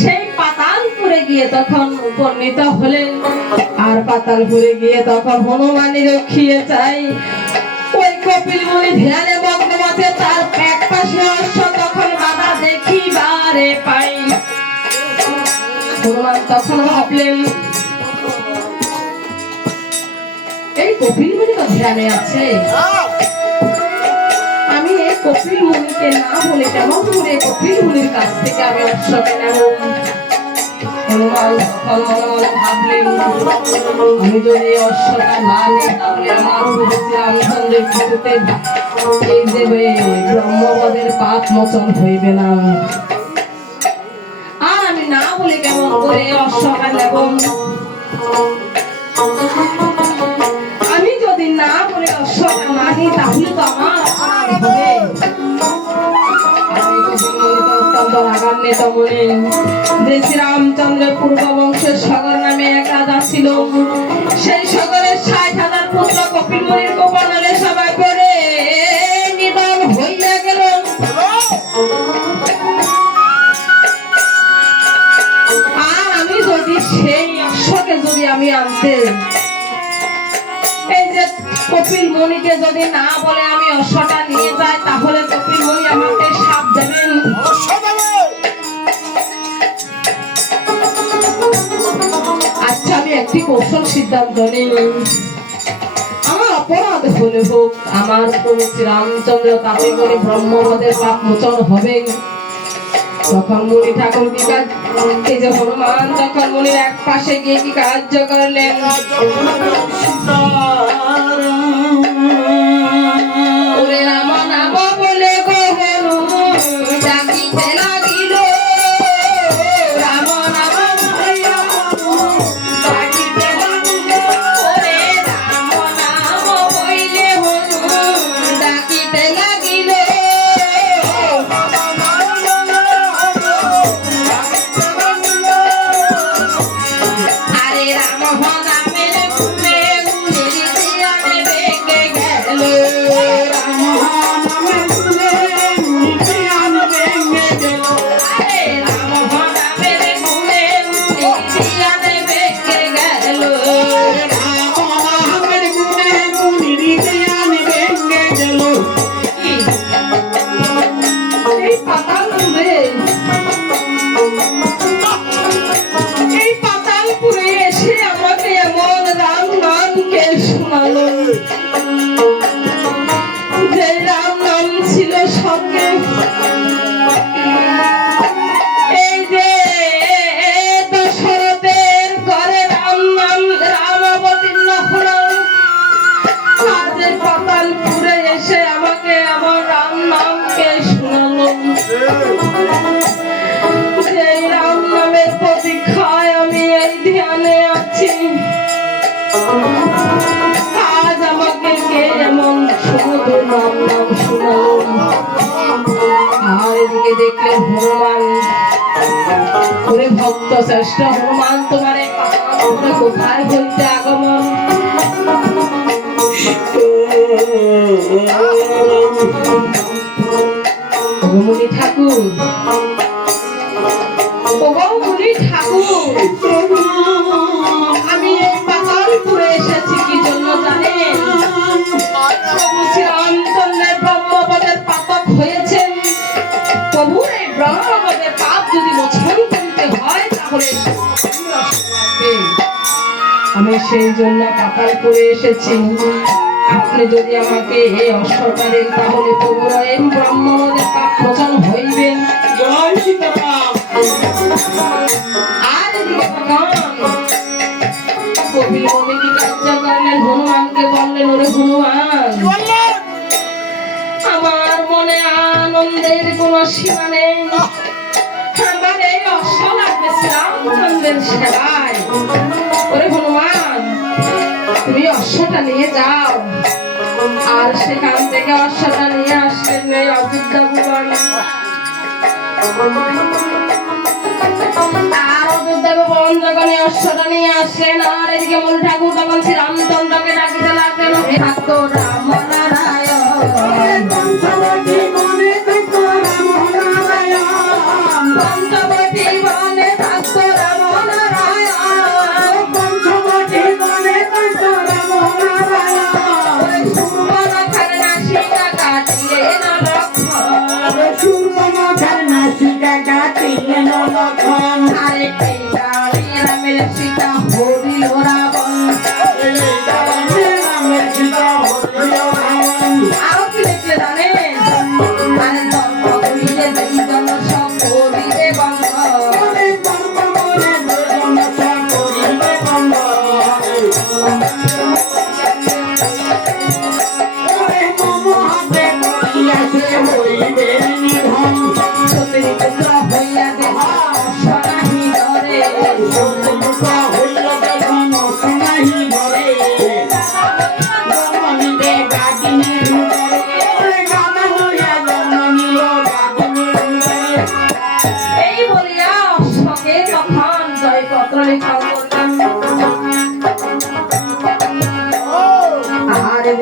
সেই পাতালপুরে গিয়ে তখন উপনীত হলেন। আর পাতালপুরে গিয়ে তখন হনুমানের রক্ষিয়ে চাই ওই কপিল মুনি ধ্যানে মগ্ন মতে তার এক পাশে অশ্ব তখন বাধা দেখিবারে পাই। হনুমান তখন ভাবলেন এই কপিল মুনি তো ধ্যানে আছে, আমি এই কপিল মুনিকে না বলে কেমন করে কপিল মুনির কাছ থেকে আমি অশ্বকে নেব। হনুমান তখন মনে মনে ভাবলেন আমি যদি অশ্বটা না নিই তাহলে আমার রামচন্দ্রের কিছুতে এই দেবে ব্রহ্মপদের পাপ মোচন হইবে না। আর আমি না বলে কেমন করে অশ্বটা নেব, আমি যদি না বলে অশ্বটা না নিই তাহলে তো আমার অপরাধ হবে। যে শ্রীরামচন্দ্র পূর্ব বংশের সগর নামে এক রাজা ছিল, সেই সগরের ৬০,০০০ পুত্র কপিল মুনির কোপানলে সবাই করে নিধন হইয়া গেল। আর আমি যদি সেই অশ্বকে যদি আমি আনতে এই যে কপিল মুনিকে যদি না বলে আমি অশ্বটা নিয়ে যাই তাহলে কপিল মুনি আমাকে শাপ দেবেন। আচ্ছা আমি একটি কৌশল সিদ্ধান্ত নিই, আমার অপরাধ হলে হোক আমার প্রভু শ্রীরামচন্দ্র তাতে করে ব্রহ্মপদের পাপ মোচন হবে। তখন মুনি ঠাকুর কি কাজ, এই যে হনুমান তখন মুনির এক পাশে গিয়ে কি কার্য করলেন, ওরে রাম নাম বলে গো হনু ডাকিতে লাগিল, রাম নাম ডাকিতে লাগিল, ওরে রাম নাম বইলে হনু ডাকিতে লাগিল, আরে রাম নামের গুণে গুণের ধ্যানে বেগে গেল, রাম নামের গুণে গুণের ধ্যানে বেগে গেল, আরে রাম নামের গুণে গুণের ধ্যানে বেগে গেল, রাম নামের গুণে গুণের ধ্যানে বেগে গেল। এই পাতালপুরে এই পাতালপুরে এসে আমাকে এমন রাম নামকে শোনালো, যে রাম নাম ছিল স্বর্গে। এই যে দশরথের ঘরে রাম নাম রাম অবতীর্ণ হলো, আজ এই পাতালপুরে এসে আমাকে এমন রাম নামকে শোনালো, যে রাম নামের প্রতীক্ষায় আমি এই ধ্যানে আছি। আজ আমাকে কে এমন সুমধুর রাম নাম শোনালো। আর এদিকে দেখলেন হনুমান, ওরে ভক্ত শ্রেষ্ঠ হনুমান তোমার এই পাতালপুরে কোথায় হইতে আগমন? মুনি ঠাকুর, মুনি ঠাকুর, আমি এই পাতালপুরে এসেছি কি জন্য জানেন? প্রভু শ্রীরামচন্দ্রের ব্রহ্মপদের পাতক হয়েছেন। প্রভুর এই ব্রহ্মপদের পাপ যদি মোচন করিতে হয় তাহলে আমি সেই জন্য পাতালপুরে এসেছি। আপনি যদি আমাকে এই অশ্বটা দেন তাহলে প্রভুর এই ব্রহ্মপদের পাপ মোচন হইবেন। জয় সীতারাম। আর কপিল মুনি কি কার্য করলেন, হনুমানকে বললেন ওরে হনুমান আমার মনে আনন্দের কোন সীমা নেই, আমার এই অশ্ব লাগবে শ্রীরামচন্দ্রের সেবায়। ওরে হনুমান তুমি অশ্বটা নিয়ে যাও। আর সেখান থেকে অশ্বটা নিয়ে আসলেন এই অযোধ্যা ভুবন। আর অযোধ্যা ভুবন যখন অশ্বটা নিয়ে আসলেন, আর এদিকে মূল ঠাকুর তখন শ্রীরামচন্দ্রকে ডাকিতে লাগলেন, হে ঠাকুর রাম নারায়ণ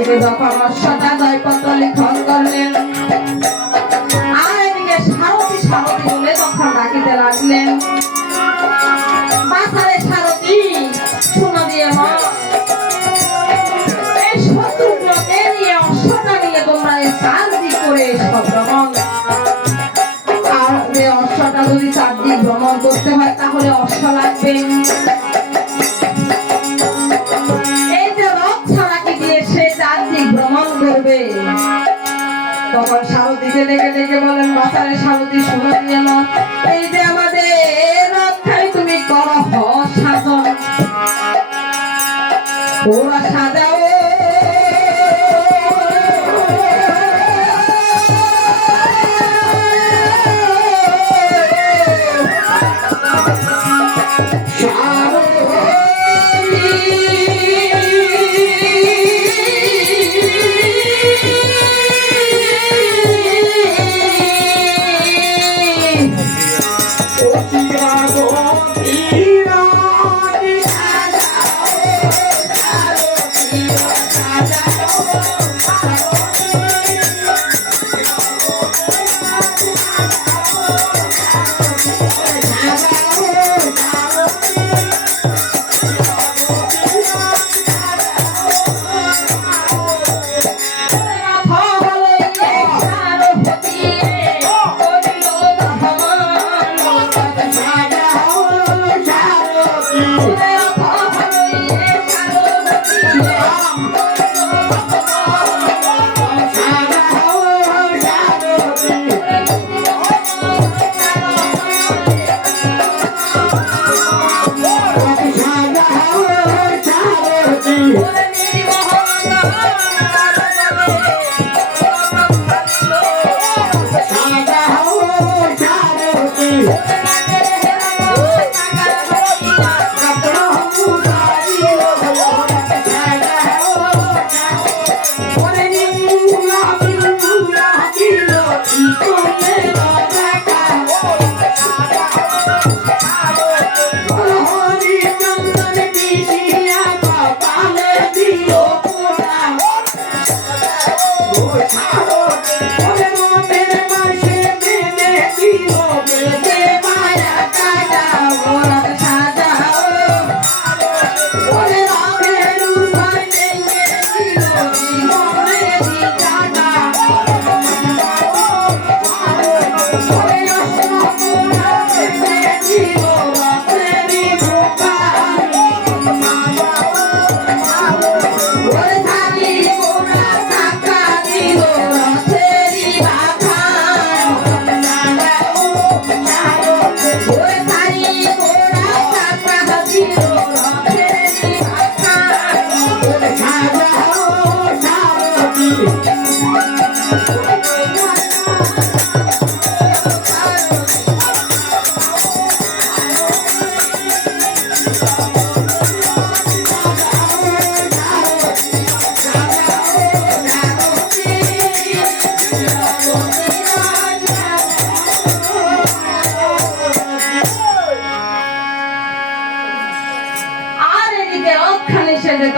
এদিকে যখন অশ্বটা জয়পত্র লিখন করলেন, আর এদিকে সারথি সারথি বলে তখন ডাকিতে লাগলেন, বাছারে সারথি শোনা দিয়ে মা, এই শত্রুগুলোকে নিয়ে অশ্বটা নিয়ে তোমরা এই চারদিক করে এসো ভ্রমণ। আর যে অশ্বটা যদি চারদিক ভ্রমণ করতে হয় তাহলে অশ্ব লাগবে, এই যে রথ ছাড়া কি দিয়ে সে চারদিক ভ্রমণ করবে। তখন সারথিকে ডেকে ডেকে বলেন, বাছারে সারথি শোনা দিয়ে মা, এই যে আমাদের রথখানি তুমি করো সাধন, ওরা সাজাও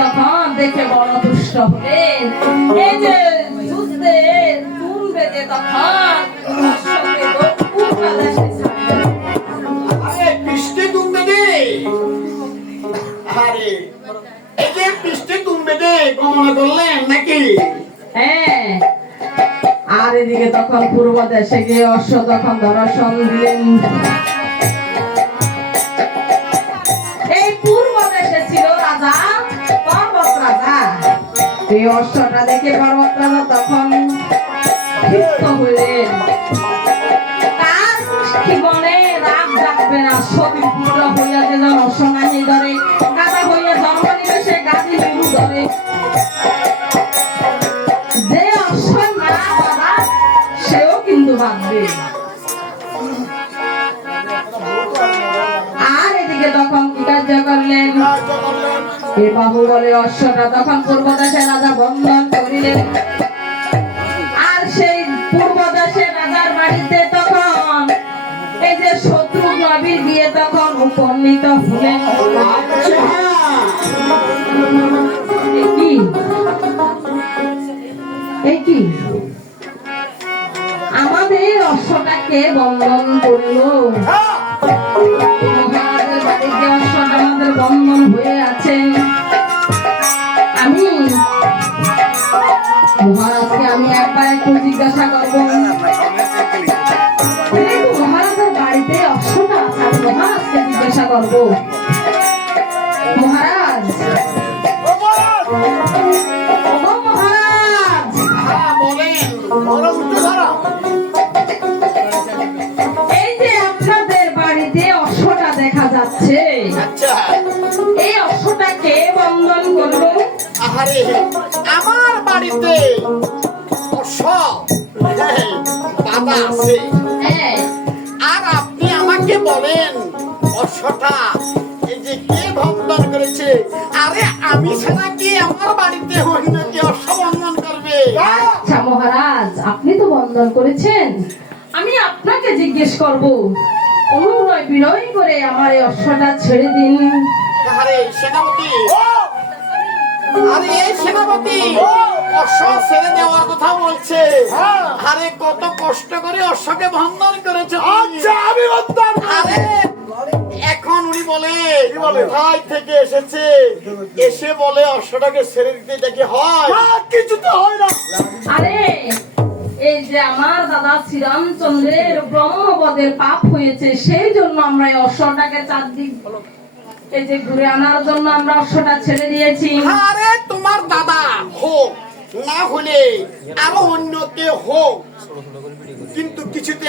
তখন দেখে বড় দুষ্ট হলেন, এই যে যুদ্ধে তুলবে যে তখন পৃষ্ঠে তুলবে দে, আরে এই যে পৃষ্ঠে তুলবে দে গমন করলেন নাকি? হ্যাঁ, আর এদিকে তখন পূর্ব দেশে গিয়ে অশ্ব তখন দর্শন দিলেন। এই পূর্ব দেশে ছিল রাজা পর্বত রাজা, এই অশ্বটা দেখে পর্বত রাজা তখন ক্ষিপ্ত হলেন, তার জীবনে রাগ ডাকবে না, সতী পূর্ণ হইয়া যেন অশ্ব নাহি ধরে, গাধা হইয়া জন্ম নিবে সে গাধি বিরু ধরে, যে অশ্ব না বাবা সেও কিন্তু বাঁধবে। আর এদিকে তখন কি কার্য করলেন, এ বাহু বলে অশ্বটা তখন পূর্ব দেশে রাজা বন্ধন করিলেন। আর সেই পূর্ব দেশে রাজার বাড়িতে তখন এই যে শত্রু নবীর বিয়ে তখন উপনীত হলেন। কি অশ্বটাকে বন্ধন করলো। মহারাজের বাড়িতে অশ্বটা আমাদের বন্ধন হয়ে আছে। আমি মহারাজকে একবার একটু জিজ্ঞাসা করবো, যেহেতু মহারাজের বাড়িতে অশ্বটা আছে, আমি মহারাজকে জিজ্ঞাসা করবো, মহারাজ, ওগো মহারাজ, হ্যাঁ বলেন, বড় উঠতে ধরো। এই যে আপনাদের বাড়িতে অশ্বটা দেখা যাচ্ছে, আচ্ছা, এই অশ্বটা কে বন্ধন করলো? আহারে আমার বাড়িতে অশ্ব বাবা আছে, হ্যাঁ, আর আপনি আমাকে বলেন অশ্বটা এই যে কে বন্ধন করেছে? আরে আমি ছাড়া কি আমার বাড়িতে অন্য কে অশ্ব বন্ধন করবে? আচ্ছা মহারাজ, আপনি তো বন্ধন করেছেন, আমি আপনাকে জিজ্ঞেস করব, অনুনয় বিনয় করে আমার এই অশ্বটা ছেড়ে দিন। আরে সেনাপতি, আরে এই সেনাপতি অশ্ব ছেড়ে দেওয়ার কথা বলছে। আরে কত কষ্ট করে অশ্বকে বন্ধন করেছে। আচ্ছা আমি বন্ধন, আরে এখন উনি বলে ভাই থেকে এসেছে, এসে বলে অশ্বটাকে ছেড়ে দিতে দেখে হয় কিছু তো হয় না। আরে এই যে আমার দাদা শ্রীরামচন্দ্রের ব্রহ্মবদের পাপ হয়েছে, সেই জন্য আমরা এই অশ্বটাকে চারদিক এই যে ঘুরে আনার জন্য আমরা অশ্বটা ছেড়ে দিয়েছি। আরে তোমার দাদা হোক না হলে আরো অন্য কেউ হোক, কিন্তু কিছুতে